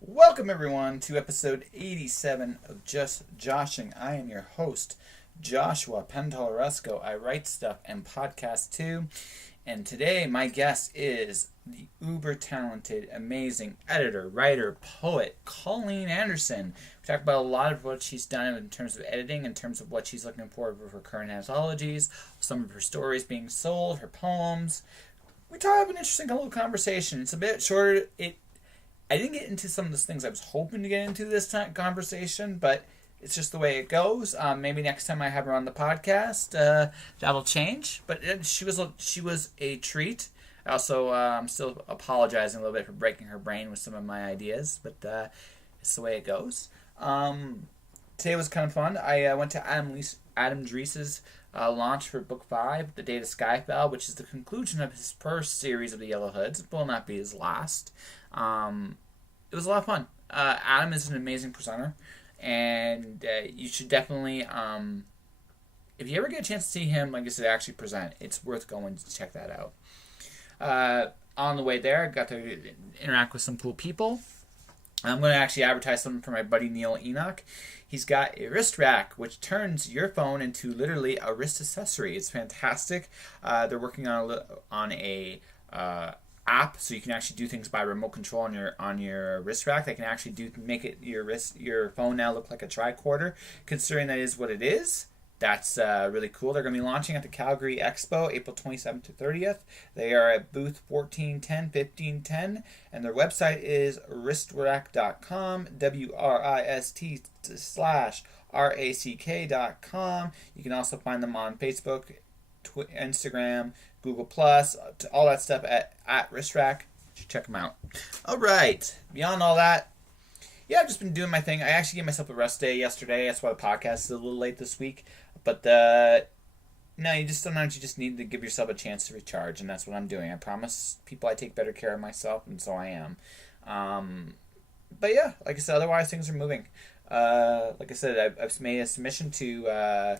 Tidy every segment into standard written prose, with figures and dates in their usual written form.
Welcome everyone to episode 87 of Just Joshing. I am your host, Joshua Pentolaresco. I write stuff and podcast too. And today my guest is the uber talented, amazing editor, writer, poet, Colleen Anderson. We talk about a lot of what she's done in terms of editing, in terms of what she's looking for with her current anthologies, some of her stories being sold, her poems. We have an interesting little conversation. It's a bit shorter. I didn't get into some of the things I was hoping to get into this conversation, but it's just the way it goes. Maybe next time I have her on the podcast, that'll change. But she was a treat. I also I'm still apologizing a little bit for breaking her brain with some of my ideas, but it's the way it goes. Today was kind of fun. I went to Adam Drees's launch for Book 5, The Day the Sky Fell, which is the conclusion of his first series of the Yellow Hoods. It will not be his last. It was a lot of fun. Adam is an amazing presenter, and you should definitely, if you ever get a chance to see him, like I said, actually present, it's worth going to check that out. On the way there, I got to interact with some cool people. I'm going to actually advertise something for my buddy Neil Enoch. He's got a wrist rack, which turns your phone into literally a wrist accessory. It's fantastic. They're working on a app, so you can actually do things by remote control on your wrist rack. They can actually make it your phone now look like a tricorder. Considering that is what it is, that's really cool. They're going to be launching at the Calgary Expo, April 27th to 30th. They are at booth 1510, and their website is wristrack.com, WRIST/RACK.com. You can also find them on Facebook, Instagram, Google Plus, all that stuff at wristrack. Check them out. All right. Beyond all that, yeah, I've just been doing my thing. I actually gave myself a rest day yesterday. That's why the podcast is a little late this week. But no, sometimes you just need to give yourself a chance to recharge, and that's what I'm doing. I promise people I take better care of myself, and so I am. But yeah, like I said, otherwise things are moving. Like I said, I've made a submission to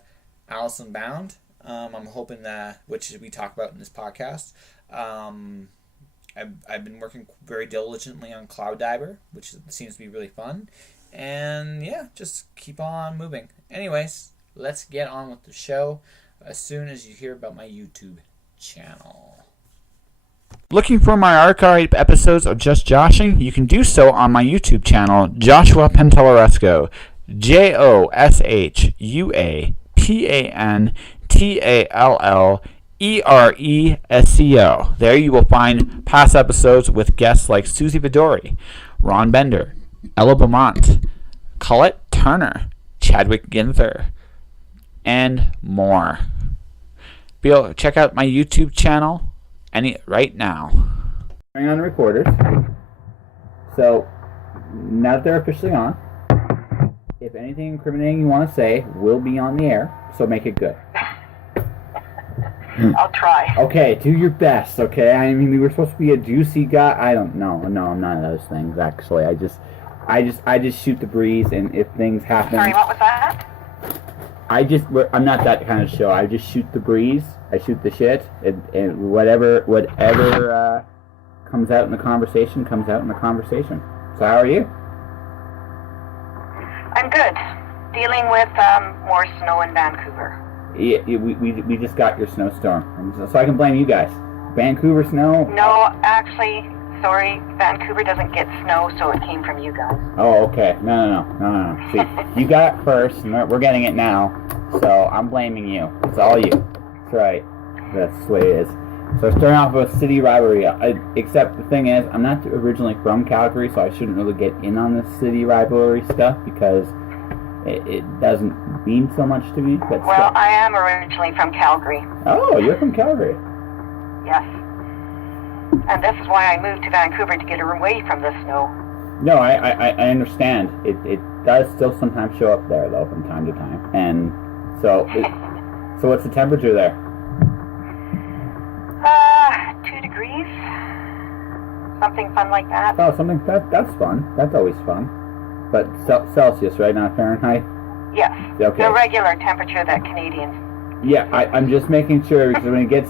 Alice Unbound. I'm hoping that, which we talk about in this podcast. I've been working very diligently on Cloud Diver, which seems to be really fun. And yeah, just keep on moving. Anyways, let's get on with the show as soon as you hear about my YouTube channel. Looking for my archived episodes of Just Joshing? You can do so on my YouTube channel, Joshua Pentolaresco. JOSHUAPANTALLERESCO. There you will find past episodes with guests like Susie Vidori, Ron Bender, Ella Beaumont, Colette Turner, Chadwick Ginther, and more. Check out my YouTube channel right now. Turning on the recorders. So now that they're officially on, if anything incriminating you want to say will be on the air, so make it good. I'll try. Okay, do your best, okay? I mean, we were supposed to be a juicy guy. I don't know. No, I'm none of those things, actually. I just shoot the breeze, and if things happen... Sorry, what was that? I'm not that kind of show. I just shoot the breeze. I shoot the shit, and whatever comes out in the conversation, comes out in the conversation. So how are you? I'm good. Dealing with more snow in Vancouver. Yeah, we just got your snowstorm, so I can blame you guys. Vancouver snow? No, actually, sorry, Vancouver doesn't get snow, so it came from you guys. Oh, okay. No. See, you got it first, and we're getting it now, so I'm blaming you. It's all you. That's right. That's the way it is. So starting off with city rivalry, except the thing is, I'm not originally from Calgary, so I shouldn't really get in on the city rivalry stuff, because it doesn't mean so much to me. But well, I am originally from Calgary. Oh, you're from Calgary. Yes. And this is why I moved to Vancouver, to get away from the snow. No, I understand. It does still sometimes show up there, though, from time to time. And so, so what's the temperature there? 2 degrees. Something fun like that. Oh, that's fun. That's always fun. But Celsius, right? Not Fahrenheit? Yes. Okay. The regular temperature that Canadians. Yeah, I'm just making sure, because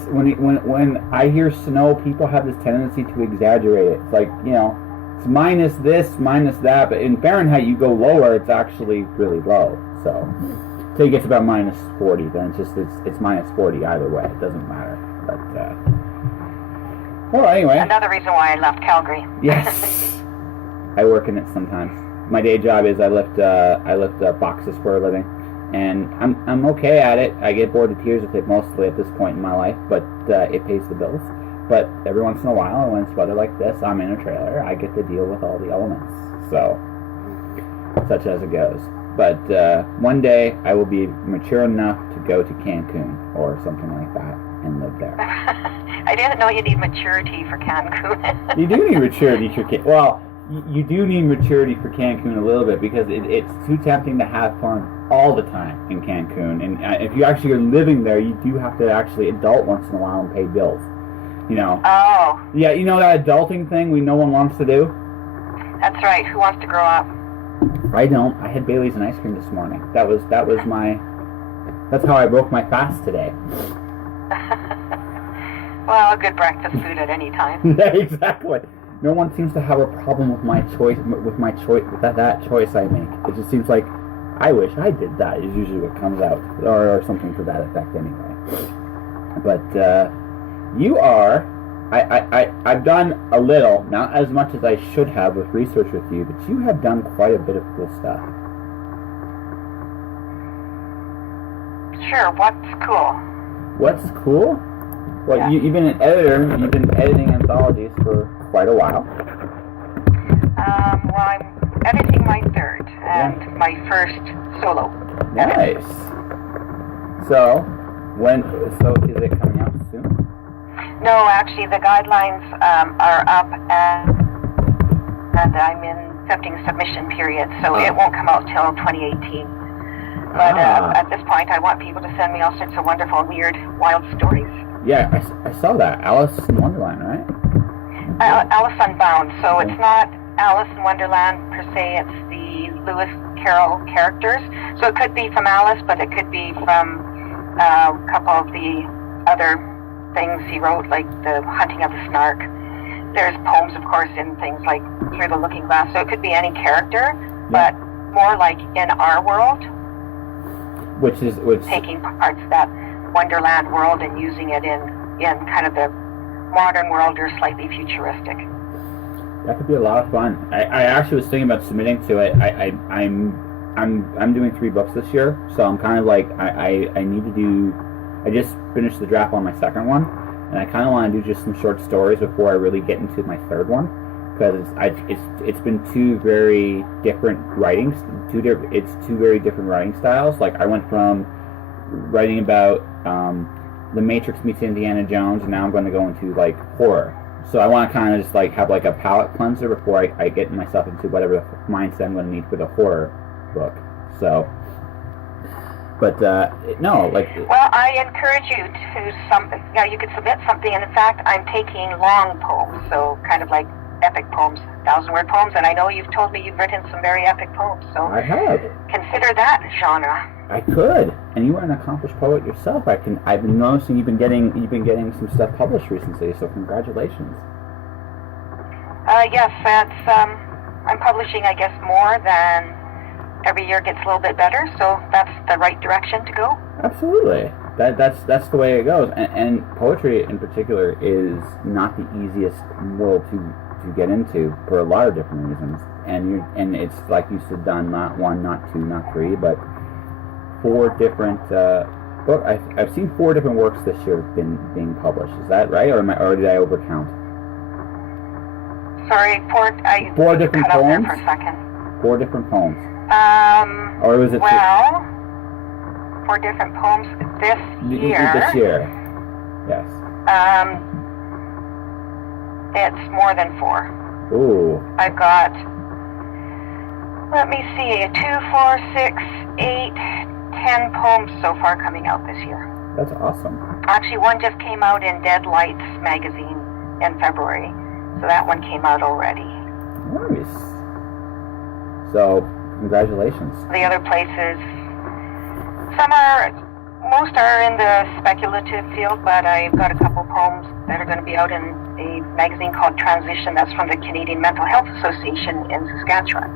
when I hear snow, people have this tendency to exaggerate it. It's like, it's minus this, minus that, but in Fahrenheit you go lower, it's actually really low. So it gets about minus 40, then it's minus 40 either way. It doesn't matter. But well, anyway. Another reason why I left Calgary. Yes. I work in it sometimes. My day job is I lift boxes for a living, and I'm okay at it. I get bored to tears with it mostly at this point in my life, but it pays the bills. But every once in a while, when it's weather like this, I'm in a trailer. I get to deal with all the elements. So, such as it goes. But one day I will be mature enough to go to Cancun or something like that and live there. I didn't know you need maturity for Cancun. You do need maturity for Cancun. Well, you do need maturity for Cancun a little bit because it's too tempting to have fun all the time in Cancun. And if you actually are living there, you do have to actually adult once in a while and pay bills. You know. Oh. Yeah, you know that adulting thing no one wants to do? That's right. Who wants to grow up? I don't. I had Bailey's and ice cream this morning. That's how I broke my fast today. Well, a good breakfast food at any time. Yeah, exactly. No one seems to have a problem with my choice, that choice I make. It just seems like, I wish I did that, is usually what comes out. Or something to that effect anyway. But, you are, I've done a little, not as much as I should have with research with you, but you have done quite a bit of cool stuff. Sure, what's cool? What's cool? Well, yeah. You've been an editor, you've been editing anthologies for quite a while. Well, I'm editing my third and my first solo. Nice. So is it coming out soon? No, actually, the guidelines are up, and I'm in accepting submission period, so it won't come out till 2018. But at this point, I want people to send me all sorts of wonderful, weird, wild stories. Yeah, I saw that. Alice in Wonderland, right? Alice Unbound. So it's not Alice in Wonderland per se, it's the Lewis Carroll characters. So it could be from Alice, but it could be from a couple of the other things he wrote, like The Hunting of the Snark. There's poems, of course, in things like Through the Looking Glass. So it could be any character, but more like in our world. Which taking parts of that Wonderland world and using it in kind of the modern world or slightly futuristic. That could be a lot of fun. I actually was thinking about submitting to it. I'm doing 3 books this year, so I'm kind of like I need to do. I just finished the draft on my second one, and I kind of want to do just some short stories before I really get into my third one, because it's been two very different writings. It's two very different writing styles. Like I went from writing about The Matrix meets Indiana Jones, and now I'm going to go into like horror. So I want to kind of just like have like a palate cleanser before I get myself into whatever mindset I'm going to need for the horror book. So, but no, like. Well, I encourage you to you could submit something, and in fact, I'm taking long poems, so kind of like epic poems, 1,000-word poems, and I know you've told me you've written some very epic poems, so I have. Consider that genre. I could, and you are an accomplished poet yourself. I've been noticing you've been getting some stuff published recently, so congratulations. Yes, that's I'm publishing, I guess, more than every year gets a little bit better, so that's the right direction to go. Absolutely, that's the way it goes, and poetry in particular is not the easiest world to get into for a lot of different reasons, and it's like you said, done not 1, not 2, not 3, but 4 different books. I've seen 4 different works this year being published. Is that right, or did I overcount? Sorry, 4 different cut poems. Out there for a second. 4 different poems. Or was it? 4 different poems this year. This year, yes. It's more than 4. Ooh. I've got. Let me see, 2, 4, 6, 8, 10 poems so far coming out this year. That's awesome. Actually, one just came out in Dead Lights magazine in February, so that one came out already. Nice. So, congratulations. The other places, some are Most are in the speculative field, but I've got a couple poems that are going to be out in a magazine called Transition. That's from the Canadian Mental Health Association in Saskatchewan.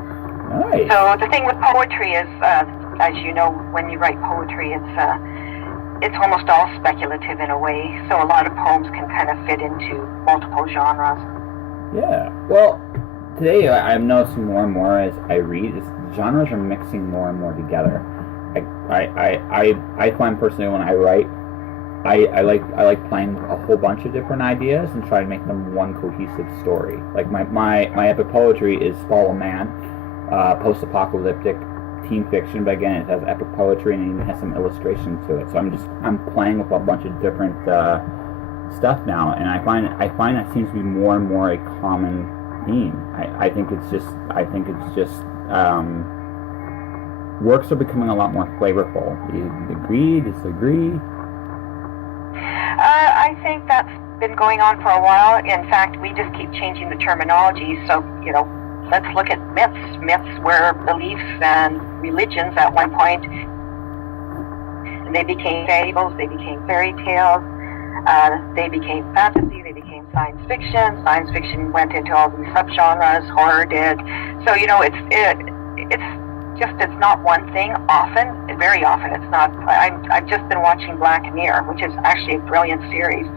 Nice. So the thing with poetry is, as you know, when you write poetry, it's almost all speculative in a way. So a lot of poems can kind of fit into multiple genres. Yeah. Well, today I'm noticing more and more as I read, genres are mixing more and more together. I find personally when I write, I like playing a whole bunch of different ideas and try to make them one cohesive story. Like my epic poetry is Fall Man, post-apocalyptic teen fiction, but again it has epic poetry and it even has some illustration to it. So I'm playing with a bunch of different stuff now, and I find that seems to be more and more a common theme. I think it's just works are becoming a lot more flavorful. Do you agree, disagree? I think that's been going on for a while. In fact, we just keep changing the terminology. So, let's look at myths. Myths were beliefs and religions at one point, and they became fables, they became fairy tales, they became fantasy, they became science fiction. Science fiction went into all these subgenres, horror did. So, it's not one thing often. Very often it's not. I've just been watching Black Mirror, which is actually a brilliant series,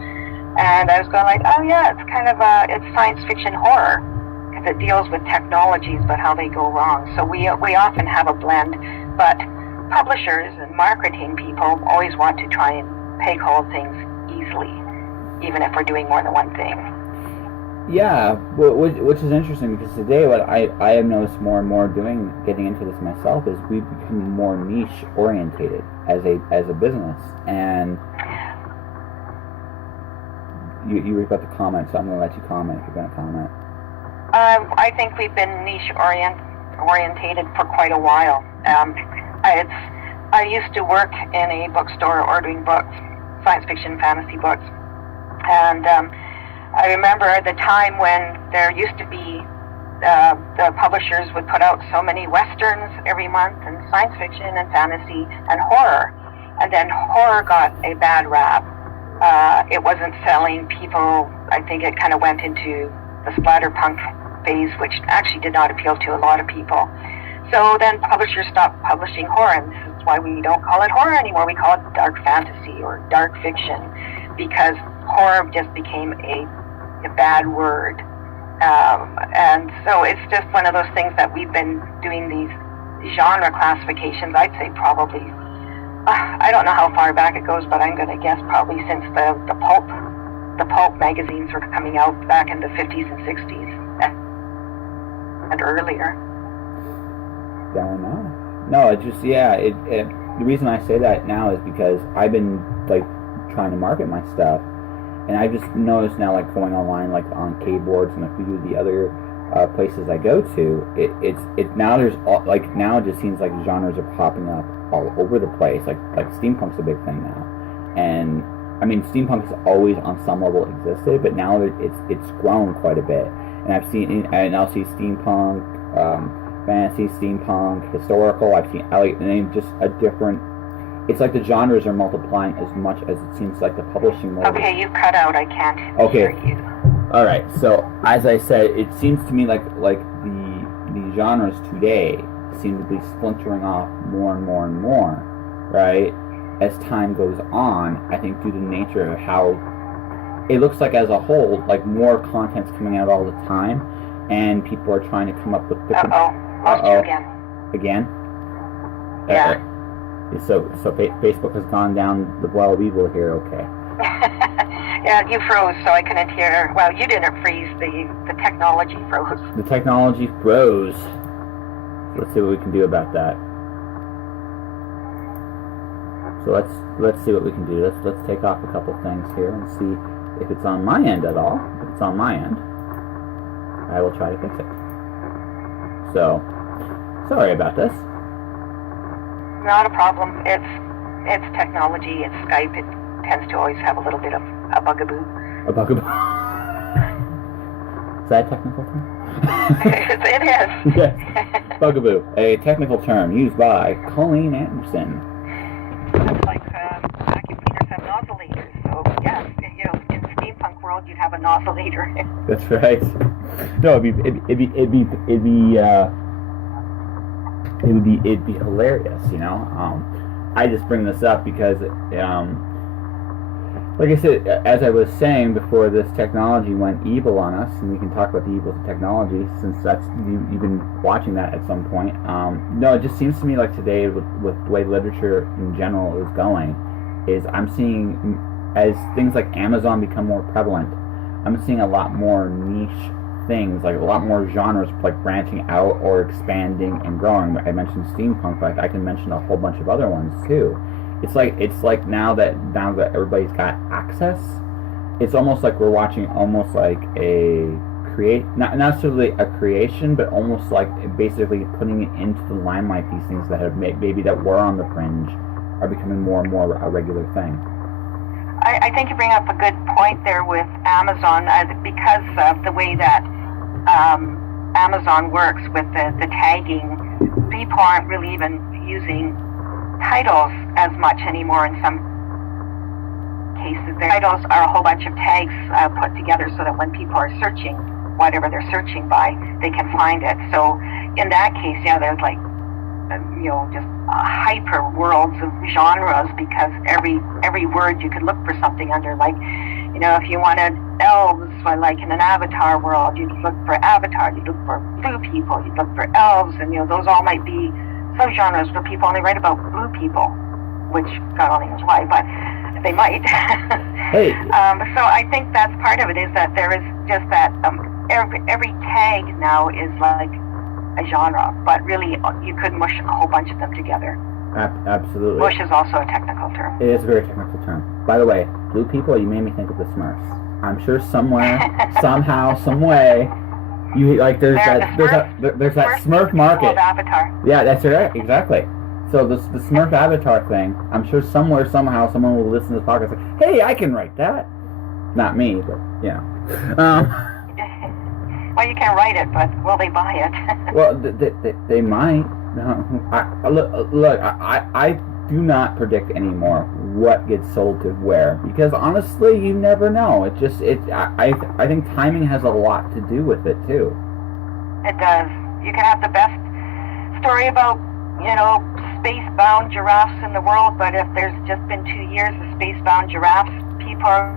and I was going like, oh yeah, it's kind of it's science fiction horror because it deals with technologies but how they go wrong. So we often have a blend, but publishers and marketing people always want to try and peg hold things easily, even if we're doing more than one thing. Yeah, which is interesting because today what I have noticed more and more getting into this myself is we've become more niche orientated as a business. And you were about to comment, so I'm going to let you comment if you're going to comment. I think we've been niche orientated for quite a while. I used to work in a bookstore ordering books, science fiction, fantasy books, and I remember the time when there used to be the publishers would put out so many westerns every month, and science fiction and fantasy and horror, and then horror got a bad rap. It wasn't selling. People, I think it kind of went into the splatterpunk phase, which actually did not appeal to a lot of people. So then publishers stopped publishing horror, and this is why we don't call it horror anymore. We call it dark fantasy or dark fiction, because horror just became a bad word. And so it's just one of those things that we've been doing these genre classifications, I'd say probably, I don't know how far back it goes, but I'm going to guess probably since the pulp magazines were coming out back in the 50s and 60s and earlier. Fair enough. No, it just, the reason I say that now is because I've been, trying to market my stuff, and I just noticed now, going online, on K-boards and a few of the other places I go to, it now there's, now it just seems like genres are popping up all over the place, like steampunk's a big thing now, and, I mean, steampunk has always, on some level, existed, but now it's grown quite a bit, and I'll see steampunk, fantasy, steampunk, historical, and just a different, it's like the genres are multiplying as much as it seems like the publishing world. Okay, you cut out, I can't hear you. Alright, so as I said, it seems to me like the genres today seem to be splintering off more and more and more, right? As time goes on, I think due to the nature of how it looks like as a whole, more content's coming out all the time, and people are trying to come up with different... Lost you again. Again? Yeah. So Facebook has gone down the well of evil here, okay. Yeah, you froze, so I couldn't hear. Well, you didn't freeze, the technology froze. The technology froze. Let's see what we can do about that. So let's see what we can do. Let's take off a couple things here and see if it's on my end at all. If it's on my end, I will try to fix it. So, sorry about this. Not a problem. It's technology. It's Skype. It tends to always have a little bit of a bugaboo. A bugaboo. Is that a technical term? It is. Yes. Bugaboo, a technical term used by Colleen Anderson. It's like you'd have a nozzle eater. That's right. No, it'd be hilarious, you know. I just bring this up because, like I said, as I was saying before, this technology went evil on us, and we can talk about the evils of technology since you've been watching that at some point. No, it just seems to me like today, with the way literature in general is going, is I'm seeing, as things like Amazon become more prevalent, I'm seeing a lot more niche things, like a lot more genres, like branching out or expanding and growing. I mentioned steampunk, but I can mention a whole bunch of other ones too. It's like now that everybody's got access, it's almost like we're watching almost like not necessarily a creation, but almost like basically putting it into the limelight. These things that have maybe that were on the fringe are becoming more and more a regular thing. I think you bring up a good point there with Amazon, because of the way that Amazon works with the tagging. People aren't really even using titles as much anymore in some cases. Their titles are a whole bunch of tags put together so that when people are searching whatever they're searching by, they can find it. So in that case, yeah, there's like, just hyper worlds of genres, because every word you could look for something under. Like, if you wanted elves, like in an Avatar world, you'd look for Avatar, you'd look for blue people, you'd look for elves, and those all might be subgenres where people only write about blue people, which God only knows why, but they might. Hey. So I think that's part of it, is that there is just that every tag now is like a genre, but really you could mush a whole bunch of them together. Absolutely. Mush is also a technical term. It is a very technical term. By the way, blue people, you made me think of the Smurfs. I'm sure somewhere, somehow, some way, there's that Smurf market. Avatar. Yeah, that's right, exactly. So the Smurf Avatar thing, I'm sure somewhere, somehow, someone will listen to this podcast and say, hey, I can write that. Not me, but, Well, you can write it, but will they buy it? Well, they might. No, I do not predict anymore what gets sold to where, because honestly, you never know. I think timing has a lot to do with it too. It does. You can have the best story about, space-bound giraffes in the world, but if there's just been 2 years of space-bound giraffes, people are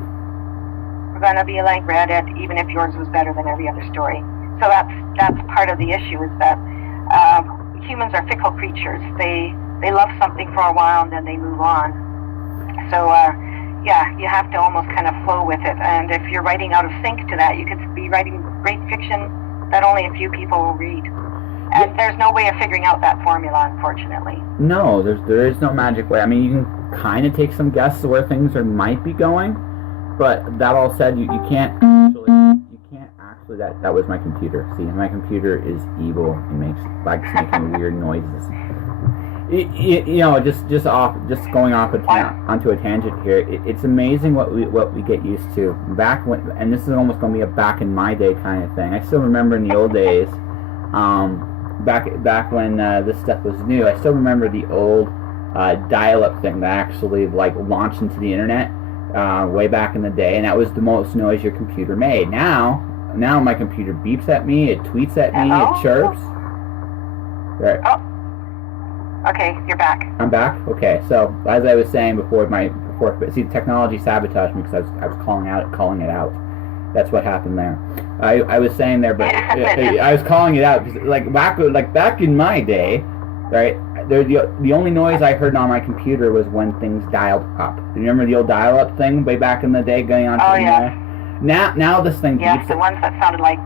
going to be like, read it, even if yours was better than every other story. So that's part of the issue, is that humans are fickle creatures. They love something for a while and then they move on. So you have to almost kind of flow with it. And if you're writing out of sync to that, you could be writing great fiction that only a few people will read. And there's no way of figuring out that formula, unfortunately. No, there is no magic way. I mean, you can kind of take some guesses where things might be going. But that all said, you can't actually, that was my computer. See, my computer is evil and likes making weird noises. Just going off onto a tangent here. It's amazing what we get used to back when, and this is almost going to be a back in my day kind of thing. I still remember in the old days, back when this stuff was new. I still remember the old dial-up thing that actually launched into the internet. Way back in the day, and that was the most noise your computer made. Now my computer beeps at me, it tweets at me, it chirps. Right. Oh. Okay, you're back. I'm back? Okay, so as I was saying before, technology sabotaged me because I was calling it out. That's what happened there. I was saying there, but I was calling it out because back in my day, right? The only noise I heard on my computer was when things dialed up. Do you remember the old dial-up thing way back in the day going on? Oh, yeah. Now this thing beeps. Yes, the ones that sounded like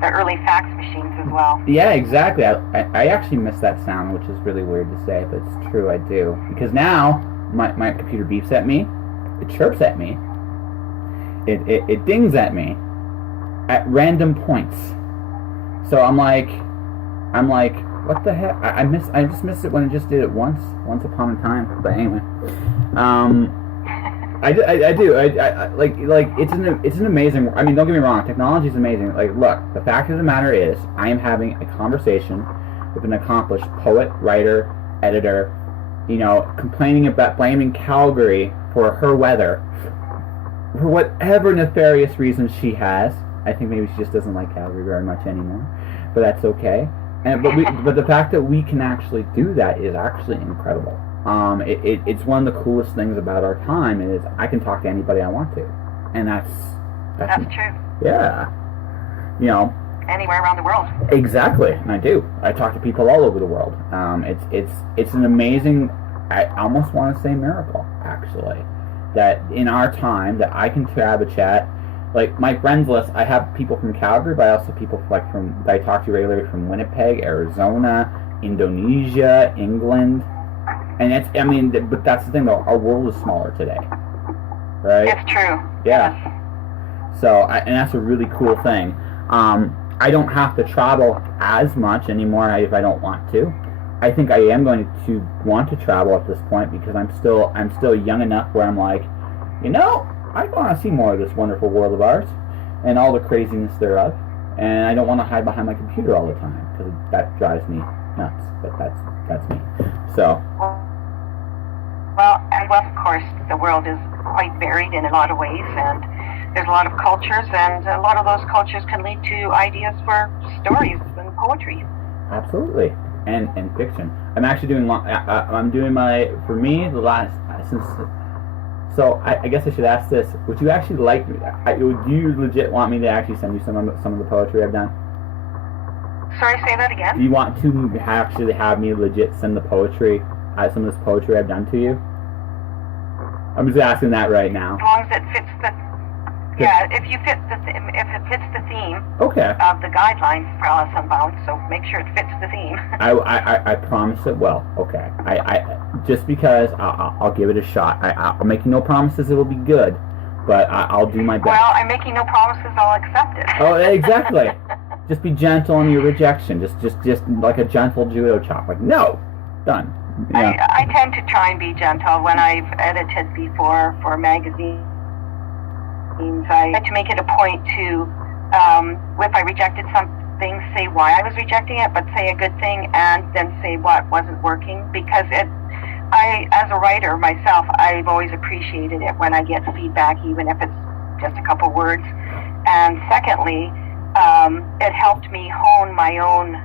the early fax machines as well. Yeah, exactly. I actually miss that sound, which is really weird to say, but it's true, I do. Because now my computer beeps at me, it chirps at me, it dings at me at random points. So I'm like, what the heck? I just missed it when it just did it once upon a time. But anyway, I do. It's an amazing. I mean, don't get me wrong. Technology is amazing. Look, the fact of the matter is, I am having a conversation with an accomplished poet, writer, editor. Complaining about blaming Calgary for her weather. for whatever nefarious reasons she has, I think maybe she just doesn't like Calgary very much anymore, but that's okay. But the fact that we can actually do that is actually incredible. It's one of the coolest things about our time is I can talk to anybody I want to, and that's true. Yeah, you know. Anywhere around the world. Exactly, and I do. I talk to people all over the world. It's an amazing, I almost want to say miracle, actually, that in our time that I can have a chat. Like my friends list, I have people from Calgary, but I also have people that I talk to regularly from Winnipeg, Arizona, Indonesia, England, and but that's the thing though. Our world is smaller today, right? It's true. Yeah. So, and that's a really cool thing. I don't have to travel as much anymore if I don't want to. I think I am going to want to travel at this point because I'm still young enough where I'm like, I want to see more of this wonderful world of ours and all the craziness thereof, and I don't want to hide behind my computer all the time because that drives me nuts. But that's me. So. Well, of course, the world is quite varied in a lot of ways, and there's a lot of cultures, and a lot of those cultures can lead to ideas for stories and poetry. Absolutely, and fiction. I'm actually doing. I'm doing for me the last since. So I guess I should ask this: would you actually like? Would you legit want me to actually send you some of the poetry I've done? Sorry, say that again. Do you want to actually have me legit send the poetry, some of this poetry I've done to you? I'm just asking that right now. As long as it fits the. Yeah, if it fits the theme of the guidelines for Alice Unbound, so make sure it fits the theme. I promise it will. Okay. I just because I'll give it a shot. I'll make no promises it will be good, but I'll do my best. Well, I'm making no promises I'll accept it. Oh, exactly. Just be gentle in your rejection. Just like a gentle judo chop. Like no, done. Yeah. I tend to try and be gentle when I've edited before for magazines. I had to make it a point to, if I rejected something, say why I was rejecting it, but say a good thing and then say what wasn't working. Because as a writer myself, I've always appreciated it when I get feedback, even if it's just a couple words. And secondly, it helped me hone my own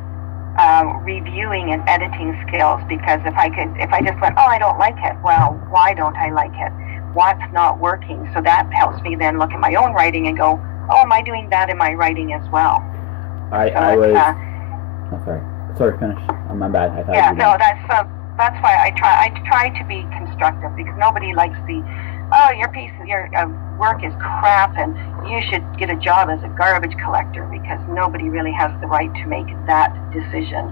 reviewing and editing skills. Because if I just went, I don't like it, well, why don't I like it? What's not working? So that helps me then look at my own writing and go, am I doing that in my writing as well? Sorry, finish. My bad. That's why I try to be constructive, because nobody likes your work is crap and you should get a job as a garbage collector, because nobody really has the right to make that decision.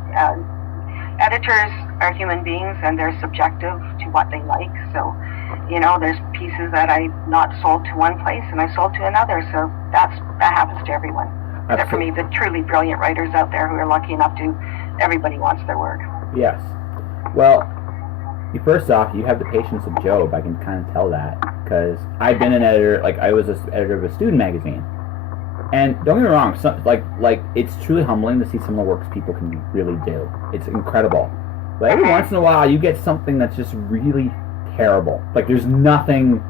Editors are human beings and they're subjective to what they like. So, there's pieces that I not sold to one place and I sold to another. So that happens to everyone. Except for me, the truly brilliant writers out there who are lucky enough to, everybody wants their work. Yes. Well, first off, you have the patience of Job. I can kind of tell that, because I've been an editor. Like, I was an editor of a student magazine, and don't get me wrong, it's truly humbling to see some of the works people can really do. It's incredible. But every once in a while, you get something that's just really terrible. Like, there's nothing.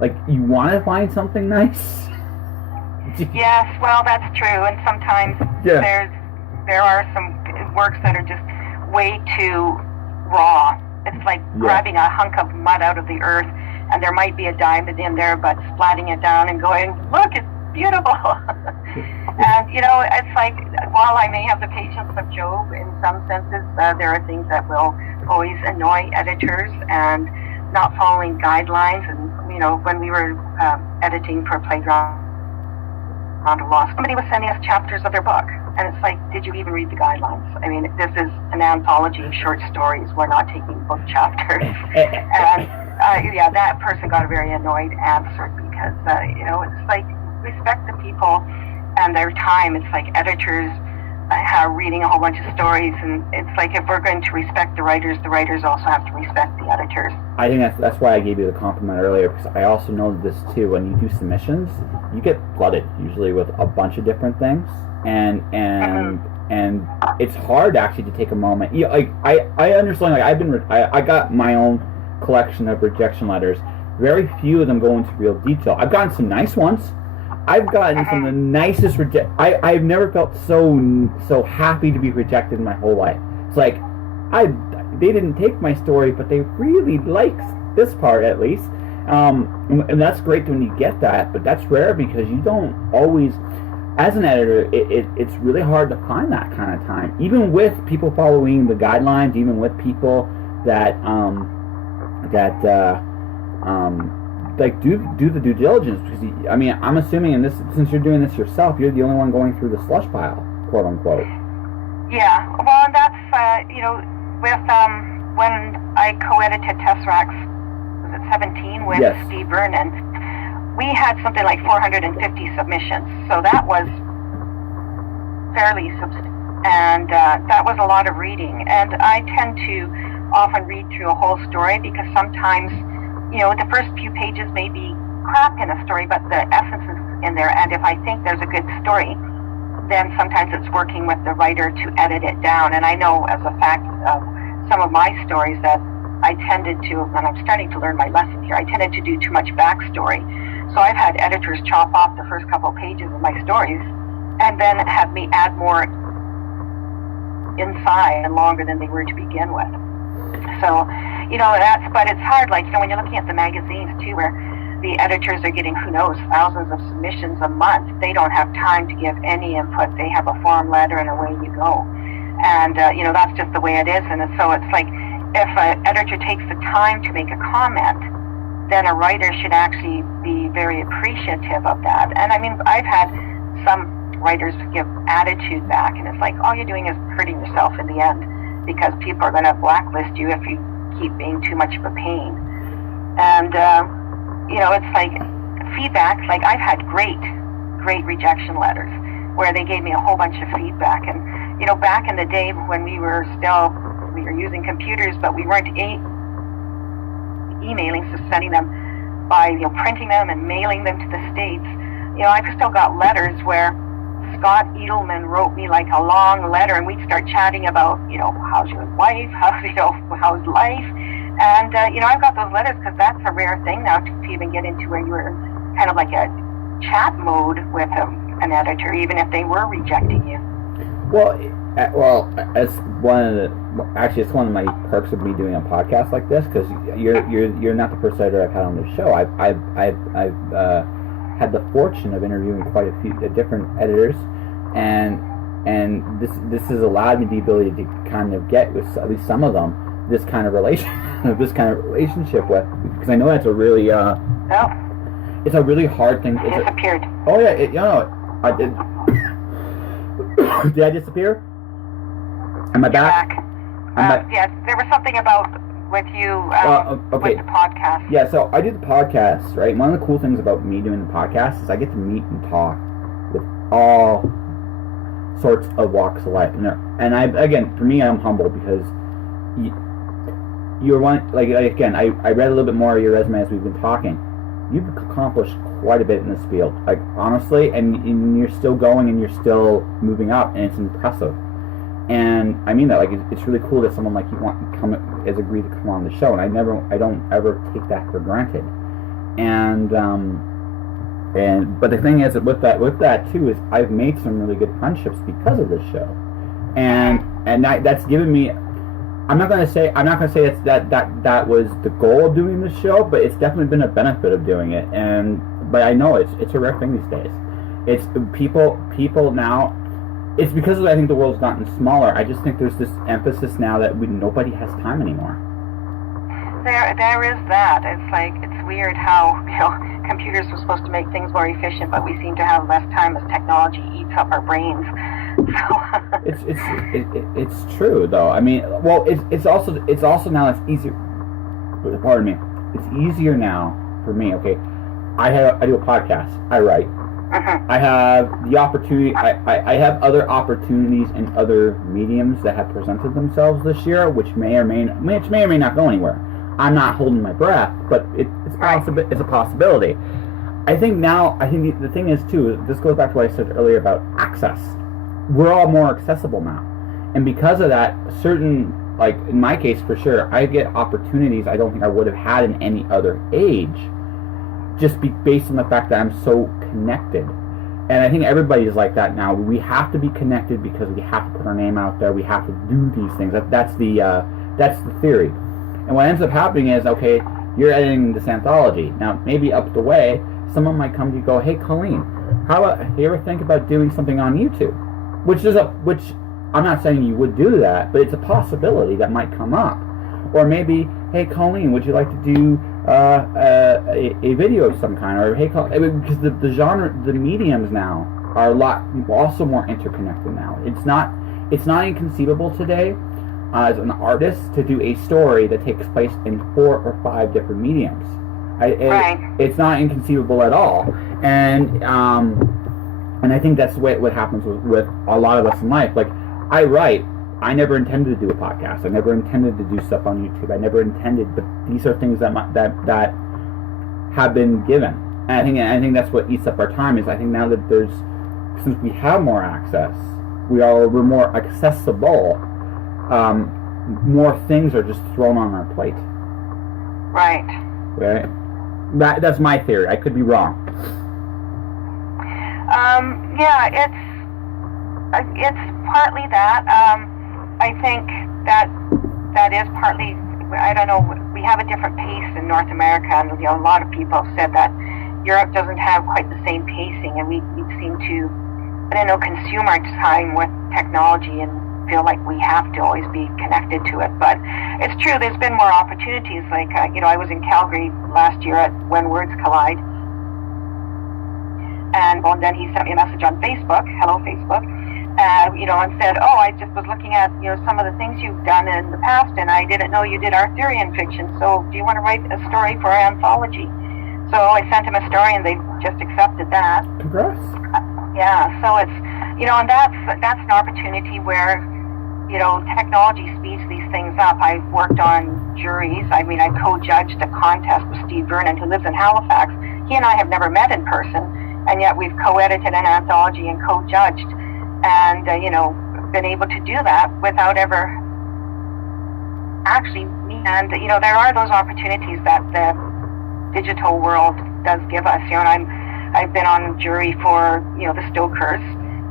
Like, you want to find something nice. Yes, well, that's true, and sometimes there are some works that are just way too raw. It's like grabbing a hunk of mud out of the earth, and there might be a diamond in there, but splatting it down and going, look, it's beautiful. And, it's like, while I may have the patience of Job in some senses, there are things that will always annoy editors, and not following guidelines. And, when we were editing for Playground of Lost, somebody was sending us chapters of their book. And it's like, did you even read the guidelines? I mean, this is an anthology of short stories. We're not taking book chapters. And, that person got a very annoyed answer, because, it's like, respect the people and their time. It's like editors are reading a whole bunch of stories, and it's like, if we're going to respect the writers also have to respect the editors. I think that's why I gave you the compliment earlier, because I also know this too. When you do submissions, you get flooded usually with a bunch of different things. And it's hard actually to take a moment. I understand. Like, I got my own collection of rejection letters, very few of them go into real detail. I've gotten some nice ones. I've gotten some of the nicest I've never felt so happy to be rejected in my whole life. It's like they didn't take my story, but they really liked this part at least. And that's great when you get that, but that's rare because you don't always, as an editor, it's really hard to find that kind of time. Even with people following the guidelines, even with people that like do the due diligence, because I mean, I'm assuming in this, since you're doing this yourself, you're the only one going through the slush pile, quote unquote. Yeah, well, and that's with when I co-edited Tesseract's, was it 17 with Yes. Steve Vernon, we had something like 450 submissions, so that was fairly substantial, and that was a lot of reading. And I tend to often read through a whole story because sometimes, the first few pages may be crap in a story, but the essence is in there. And if I think there's a good story, then sometimes it's working with the writer to edit it down. And I know as a fact of some of my stories that I tended to, and I'm starting to learn my lesson here, I tended to do too much backstory. So I've had editors chop off the first couple pages of my stories and then have me add more inside and longer than they were to begin with. So, but it's hard, like, when you're looking at the magazines too, where the editors are getting, who knows, thousands of submissions a month. They don't have time to give any input. They have a form letter and away you go. And, that's just the way it is. And so it's like, if an editor takes the time to make a comment, then a writer should actually be very appreciative of that. And I mean, I've had some writers give attitude back, and it's like, all you're doing is hurting yourself in the end, because people are going to blacklist you if you keep being too much of a pain. And, it's like feedback, like I've had great rejection letters where they gave me a whole bunch of feedback. And, back in the day when we were using computers, but we weren't emailing, so sending them by, printing them and mailing them to the States. I've still got letters where Scott Edelman wrote me like a long letter, and we'd start chatting about, how's your wife, how's life, and I've got those letters because that's a rare thing now to even get into where you're kind of like a chat mode with an editor, even if they were rejecting you. Well, as it's one of my perks of me doing a podcast like this, because you're not the first editor I've had on the show. I've had the fortune of interviewing quite a few different editors, and this has allowed me the ability to kind of get with at least some of them this kind of relationship with, because I know that's a really it's a really hard thing. It disappeared. Oh yeah, I did. Did I disappear? Am I back? Yes, there was something about with you with the podcast. Yeah, so I do the podcast, right? One of the cool things about me doing the podcast is I get to meet and talk with all sorts of walks of life. And for me, I'm humble because you're one, like again, I read a little bit more of your resume as we've been talking. You've accomplished quite a bit in this field, like honestly, and you're still going and you're still moving up, and it's impressive. And I mean that, like, it's really cool that someone like you has agreed to come on the show, and I don't ever take that for granted. But the thing is that with that too is I've made some really good friendships because of this show, and that's given me. I'm not gonna say it's that was the goal of doing this show, but it's definitely been a benefit of doing it. But I know it's a rare thing these days. It's people now. It's because I think the world's gotten smaller. I just think there's this emphasis now that nobody has time anymore. There is that. It's like, it's weird how, computers were supposed to make things more efficient, but we seem to have less time as technology eats up our brains. It's true though. I mean, well, it's also now it's easier. Pardon me. It's easier now for me. Okay, I do a podcast. I write. I have the opportunity. I have other opportunities in other mediums that have presented themselves this year, which may or may not go anywhere. I'm not holding my breath, but it's a possibility. I think the thing is too. This goes back to what I said earlier about access. We're all more accessible now, and because of that, certain like in my case for sure, I get opportunities I don't think I would have had in any other age, just based on the fact that I'm so connected. And I think everybody's like that now. We have to be connected because we have to put our name out there. We have to do these things. That's the theory. And what ends up happening is, okay, you're editing this anthology. Now, maybe up the way, someone might come to you and go, hey, Colleen, how about, you ever think about doing something on YouTube? Which I'm not saying you would do that, but it's a possibility that might come up. Or maybe, hey, Colleen, would you like to do a video of some kind? Or hey, because the genre, the mediums now are also more interconnected now. It's not inconceivable today as an artist to do a story that takes place in 4 or 5 different mediums. It's not inconceivable at all, and I think that's what happens with a lot of us in life. Like, I write. I never intended to do a podcast. I never intended to do stuff on YouTube. I never intended, but these are things that have been given. And I think that's what eats up our time. Is I think now that since we have more access, we're more accessible. More things are just thrown on our plate. Right. That's my theory. I could be wrong. Yeah, it's partly that. I think that is partly, I don't know, we have a different pace in North America, and a lot of people have said that Europe doesn't have quite the same pacing, and we seem to, consume our time with technology and feel like we have to always be connected to it. But it's true, there's been more opportunities. Like, I was in Calgary last year at When Words Collide, and then he sent me a message on Facebook, hello Facebook, and said, I just was looking at, some of the things you've done in the past, and I didn't know you did Arthurian fiction, so do you want to write a story for our anthology? So I sent him a story, and they just accepted that. Congrats. Yeah, so it's, and that's an opportunity where, technology speeds these things up. I've worked on juries. I co-judged a contest with Steve Vernon, who lives in Halifax. He and I have never met in person, and yet we've co-edited an anthology and co-judged, and been able to do that without ever actually. And there are those opportunities that the digital world does give us. And I've been on jury for the Stokers,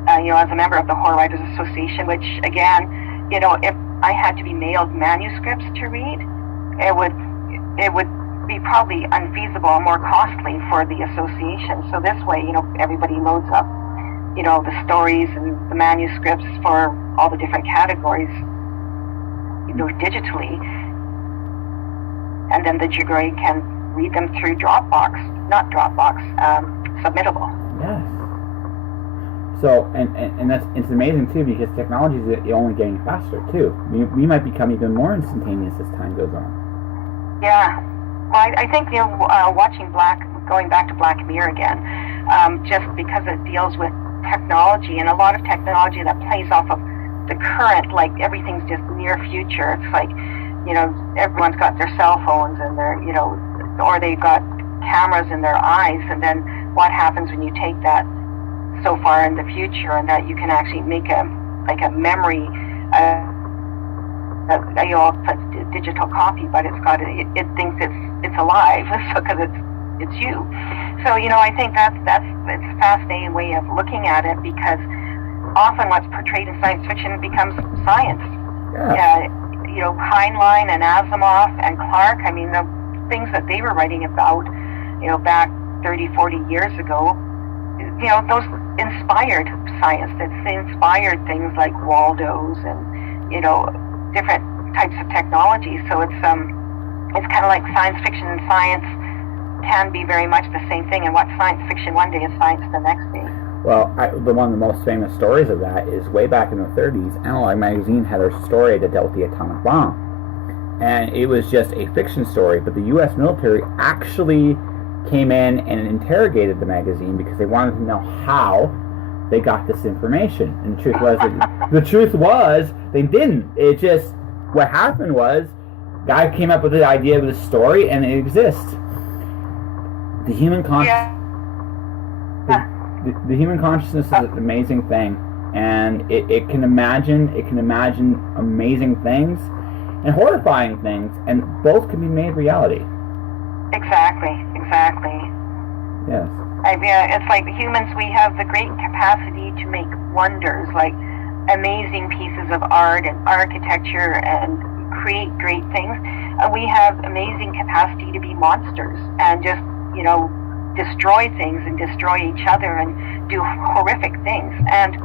as a member of the Horror Writers Association, which again, if I had to be mailed manuscripts to read, it would be probably unfeasible and more costly for the association. So this way, everybody loads up, the stories and the manuscripts for all the different categories, digitally, and then the jury can read them through Submittable. Yes. So, and it's amazing too, because technology is only getting faster too. We might become even more instantaneous as time goes on. Yeah. Well, I think going back to Black Mirror again, just because it deals with technology, and a lot of technology that plays off of the current, like everything's just near future. It's like, everyone's got their cell phones and their, or they've got cameras in their eyes, and then what happens when you take that so far in the future, and that you can actually make a memory, a digital copy, but it thinks it's alive, so because it's you. So I think it's a fascinating way of looking at it, because often what's portrayed in science fiction becomes science. Yeah. Heinlein and Asimov and Clarke, the things that they were writing about, back 30, 40 years ago, those inspired science. They inspired things like Waldo's and, different types of technology. So it's kind of like science fiction and science can be very much the same thing, and what's science fiction one day is science the next day. Well, one of the most famous stories of that is way back in the 30s, Analog Magazine had a story that dealt with the atomic bomb. And it was just a fiction story, but the U.S. military actually came in and interrogated the magazine because they wanted to know how they got this information. And the truth was they didn't. It just, what happened was, guy came up with the idea of this story, and it exists. The human consciousness. Yeah. The human consciousness is an amazing thing, and it can imagine amazing things, and horrifying things, and both can be made reality. Exactly. Yes. It's like humans, we have the great capacity to make wonders, like amazing pieces of art and architecture and create great things. We have amazing capacity to be monsters and just, destroy things and destroy each other and do horrific things and,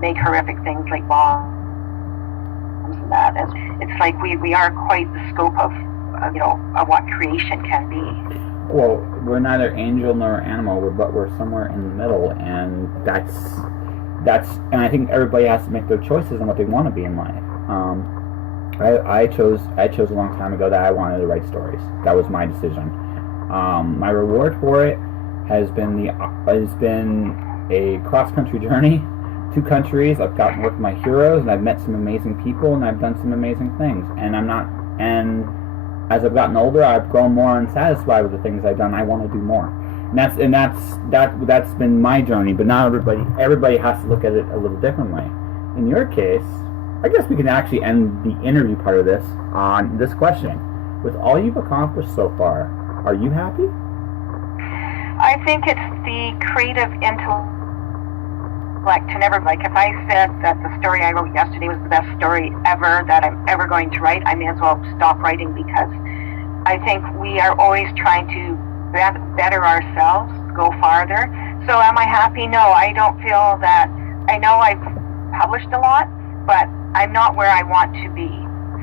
make horrific things like bombs and that. And it's like we are quite the scope of what creation can be. Well, we're neither angel nor animal, but we're somewhere in the middle, and that's, and I think everybody has to make their choices on what they want to be in life. I chose a long time ago that I wanted to write stories. That was my decision. My reward for it has been a cross-country journey, 2 countries. I've gotten to work with my heroes, and I've met some amazing people, and I've done some amazing things. And as I've gotten older, I've grown more unsatisfied with the things I've done. I want to do more, and that's been my journey. But not everybody has to look at it a little differently. In your case, I guess we can actually end the interview part of this on this question: with all you've accomplished so far, are you happy? I think it's the creative intellect to never, like if I said that the story I wrote yesterday was the best story ever that I'm ever going to write, I may as well stop writing, because I think we are always trying to better ourselves, go farther. So am I happy? No, I don't feel that. I know I've published a lot, but I'm not where I want to be.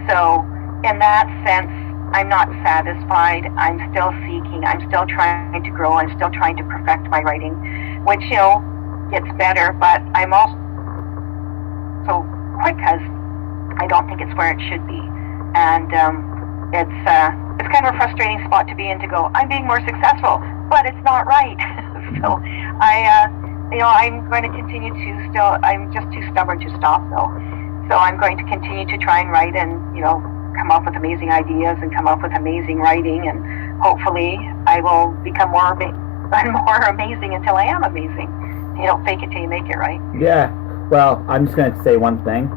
So in that sense, I'm not satisfied. I'm still seeking. I'm still trying to grow. I'm still trying to perfect my writing, which, gets better, but I'm also quick because I don't think it's where it should be. And it's kind of a frustrating spot to be in, to go, I'm being more successful, but it's not right. So I'm going to continue to I'm just too stubborn to stop, though. So I'm going to continue to try and write and, come up with amazing ideas and come up with amazing writing, and hopefully I will become more amazing until I am amazing. Fake it till you make it, right? Yeah. Well, I'm just going to say one thing.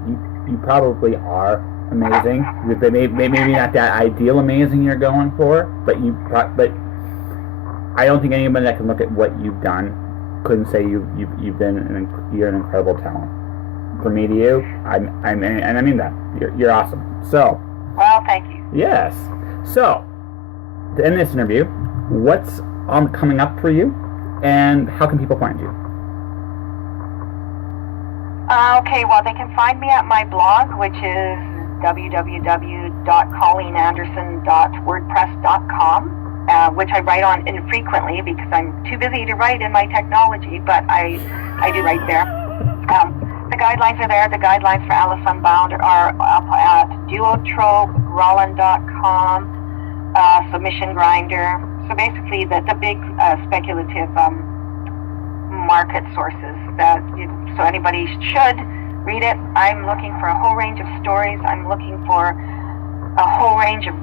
You probably are amazing. Maybe not that ideal amazing you're going for, but I don't think anybody that can look at what you've done couldn't say you're an incredible talent. From me to you, and I mean that. You're awesome. So. Well, thank you. Yes. So, to end this interview, what's coming up for you, and how can people find you? Okay, well, they can find me at my blog, which is www.colleenanderson.wordpress.com, which I write on infrequently because I'm too busy to write in my technology, but I do write there. The guidelines are there. The guidelines for Alice Unbound are up at duotrope.rollin.com, Submission Grinder. So basically the big speculative market sources so anybody should read it. I'm looking for a whole range of stories. I'm looking for a whole range of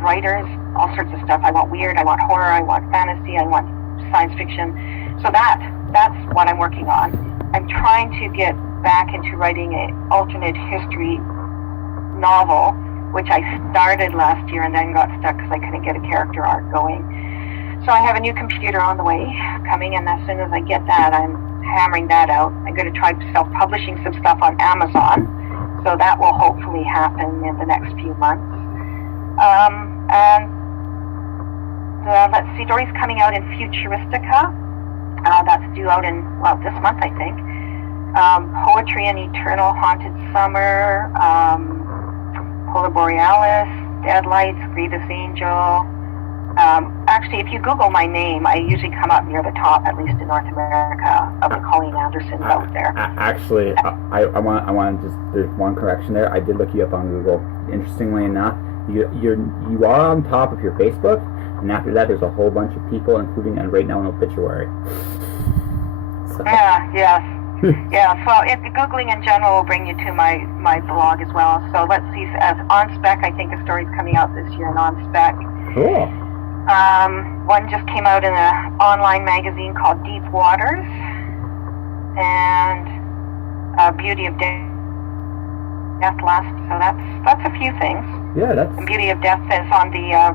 writers, all sorts of stuff. I want weird, I want horror, I want fantasy, I want science fiction. So that's what I'm working on. I'm trying to get back into writing an alternate history novel, which I started last year and then got stuck because I couldn't get a character arc going. So I have a new computer on the way coming, and as soon as I get that, I'm hammering that out. I'm going to try self-publishing some stuff on Amazon, so that will hopefully happen in the next few months. Let's see, stories coming out in Futuristica. That's due out in, this month, I think. Poetry and Eternal Haunted Summer, Polar Borealis, Deadlights, Grievous Angel. Actually, if you Google my name, I usually come up near the top, at least in North America, of the Colleen Anderson out there. Actually, I want to just, there's one correction there. I did look you up on Google. Interestingly enough, you are on top of your Facebook, and after that, there's a whole bunch of people, including right now an obituary. So. Yeah, yes. Yeah, so Googling in general will bring you to my blog as well. So let's see, as On Spec, I think a story's coming out this year in On Spec. Cool. One just came out in an online magazine called Deep Waters, and Beauty of Day death last. So that's a few things. Yeah, that's. And Beauty of Death is on the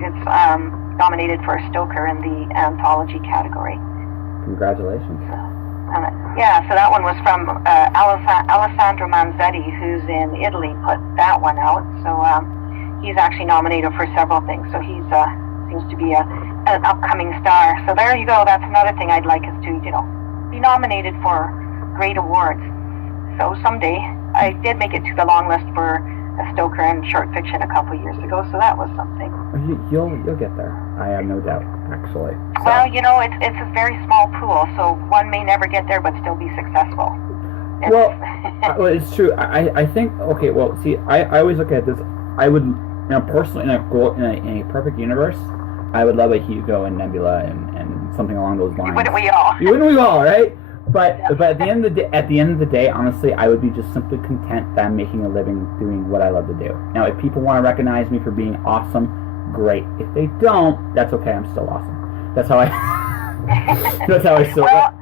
it's nominated for a Stoker in the anthology category. Congratulations. So that one was from Alessandro Manzetti, who's in Italy, put that one out. So he's actually nominated for several things. So he's seems to be an upcoming star. So there you go. That's another thing I'd like is to be nominated for great awards. So someday I did make it to the long list for a Stoker in short fiction a couple years ago. So that was something. You'll get there. I have no doubt, actually. So. Well, it's a very small pool, so one may never get there but still be successful. Well, it's true. I think, okay, well, see, I always look at this, I would, personally, in a perfect universe, I would love a Hugo and Nebula and something along those lines. Wouldn't we all? Wouldn't we all, right? But at the end of the day, honestly, I would be just simply content that I'm making a living doing what I love to do. Now, if people want to recognize me for being awesome, great. If they don't, that's okay. I'm still awesome. That's how I. That's how I still. Well,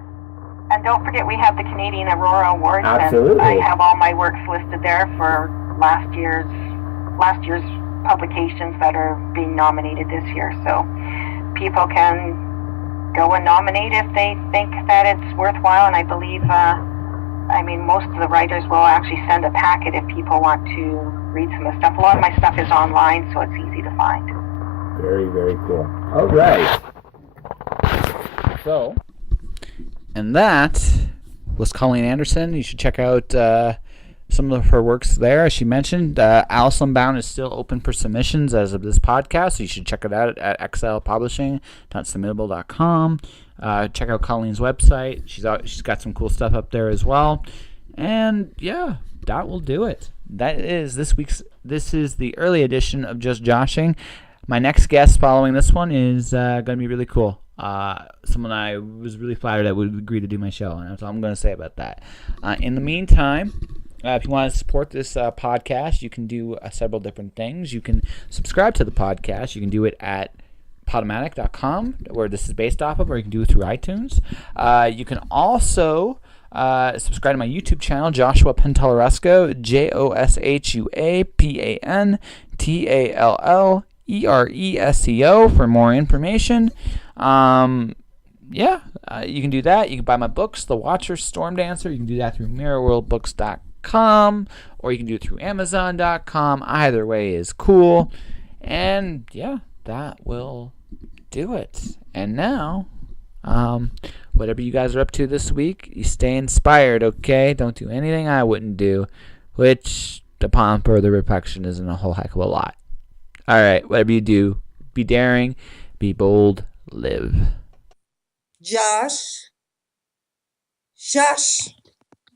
and don't forget, we have the Canadian Aurora Awards. Absolutely. And I have all my works listed there for last year's publications that are being nominated this year. So people can go and nominate if they think that it's worthwhile. And I believe, most of the writers will actually send a packet if people want to read some of the stuff. A lot of my stuff is online, so it's easy to find. Very, very cool. All right. So, and that was Colleen Anderson. You should check out some of her works there. As she mentioned, Alice Unbound is still open for submissions as of this podcast, so you should check it out at xlpublishing.submittable.com. Check out Colleen's website. She's got some cool stuff up there as well. And yeah, that will do it. This is the early edition of Just Joshing. My next guest following this one is going to be really cool. Someone I was really flattered that would agree to do my show, and that's all I'm going to say about that. In the meantime, if you want to support this podcast, you can do several different things. You can subscribe to the podcast. You can do it at Podomatic.com, where this is based off of, or you can do it through iTunes. You can also subscribe to my YouTube channel, Joshua Pantalleresco, JOSHUAPANTALLERESCO, for more information. You can do that. You can buy my books, The Watcher, Storm Dancer. You can do that through MirrorWorldBooks.com, or you can do it through Amazon.com. Either way is cool. And yeah, that will do it. And now, whatever you guys are up to this week, you stay inspired, okay? Don't do anything I wouldn't do, which, upon further reflection, isn't a whole heck of a lot. All right, whatever you do, be daring, be bold, live. Josh.